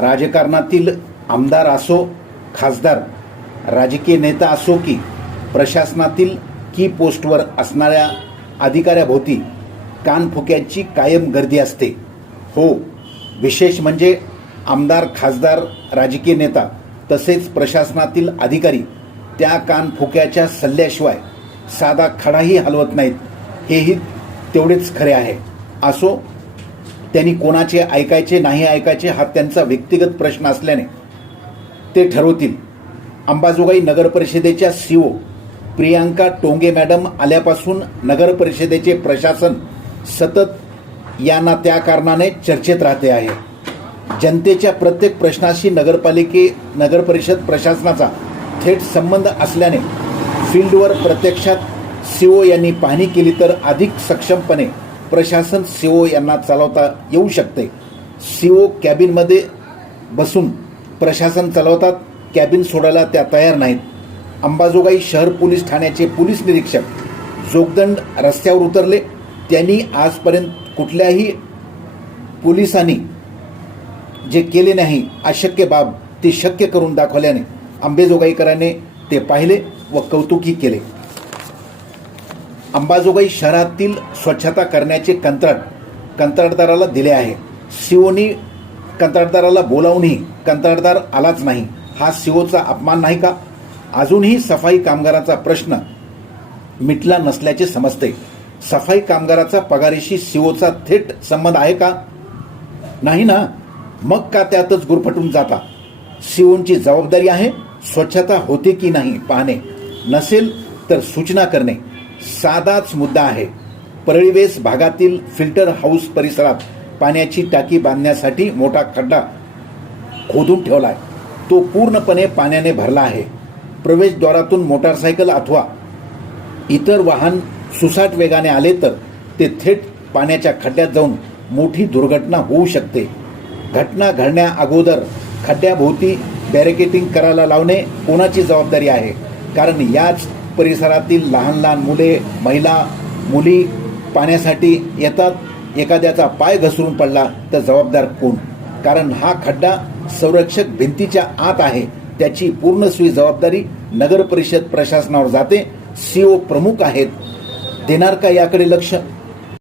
राजकारणातील आमदार असो खासदार राजकीय नेता असो की प्रशासनातील की पोस्टवर असणाऱ्या अधिकाऱ्याभोवती कानफुक्यांची कायम गर्दी असते. हो विशेष म्हणजे आमदार खासदार राजकीय नेता तसेच प्रशासनातील अधिकारी त्या कानफुक्याच्या सल्ल्याशिवाय साधा खडाही हलवत नाहीत. हेही तेवढेच खरे आहे. असो त्यांनी कोणाचे ऐकायचे नाही ऐकायचे हा त्यांचा व्यक्तिगत प्रश्न असल्याने ते ठरवतील. अंबाजोगाई नगर परिषदेच्या सीओ प्रियांका टोंगे मॅडम आल्यापासून नगर परिषदेचे प्रशासन सतत यांना त्या कारणाने चर्चेत राहते आहे. जनतेच्या प्रत्येक प्रश्नाशी नगरपालिके नगरपरिषद प्रशासनाचा थेट संबंध असल्याने फील्डवर प्रत्यक्षात सीओ यांनी पाहणी केली तर अधिक सक्षमपणे प्रशासन सीओ यांना चालवता येऊ शकते. सीओ कॅबिनमध्ये बसून प्रशासन चालवतात कॅबिन सोडायला त्या तयार नाहीत. अंबाजोगाई शहर पोलीस ठाण्याचे पोलीस निरीक्षक जोगदंड रस्त्यावर उतरले. त्यांनी आजपर्यंत कुठल्याही पोलिसांनी जे केले नाही अशक्य बाब ते शक्य करून दाखवल्याने अंबेजोगाईकरांनी ते पाहिले व कौतुकी केले. अंबाजोगाई शहरातील स्वच्छता करण्याचे कंत्राट कंत्राटदाराला दिले आहे. सीओनी कंत्राटदाराला बोलावूनही कंत्राटदार आलाच नाही. हा सीओचा अपमान नाही का? अजूनही सफाई कामगाराचा प्रश्न मिटला नसल्याचे समजते. सफाई कामगाराचा पगारीशी सीओचा थेट संबंध आहे का? नाही ना? मग का त्यातच गुरफटून जाता? सीओंची जबाबदारी आहे स्वच्छता होते की नाही पाहणे. नसेल तर सूचना करणे. साधाच मुद्दा आहे. परळीवेस भागातील फिल्टर हाऊस परिसरात पाण्याची टाकी बांधण्यासाठी मोठा खड्डा खोदून ठेवला आहे तो पूर्णपणे पाण्याने भरला आहे. प्रवेशद्वारातून मोटारसायकल अथवा इतर वाहन सुसाट वेगाने आले तर ते थेट पाण्याच्या खड्ड्यात जाऊन मोठी दुर्घटना होऊ शकते. घटना घडण्या अगोदर खड्ड्याभोवती बॅरिकेटिंग करायला लावणे कोणाची जबाबदारी आहे? कारण याच परिसरातील लहान लहान मुले महिला मुली पाण्यासाठी येतात. एखाद्याचा पाय घसरून पडला तर जबाबदार कोण? कारण हा खड्डा संरक्षक भिंतीच्या आत आहे. त्याची पूर्णस्वी जबाबदारी नगर परिषद प्रशासनावर जाते. सीओ प्रमुख आहेत. देणार का याकडे लक्ष?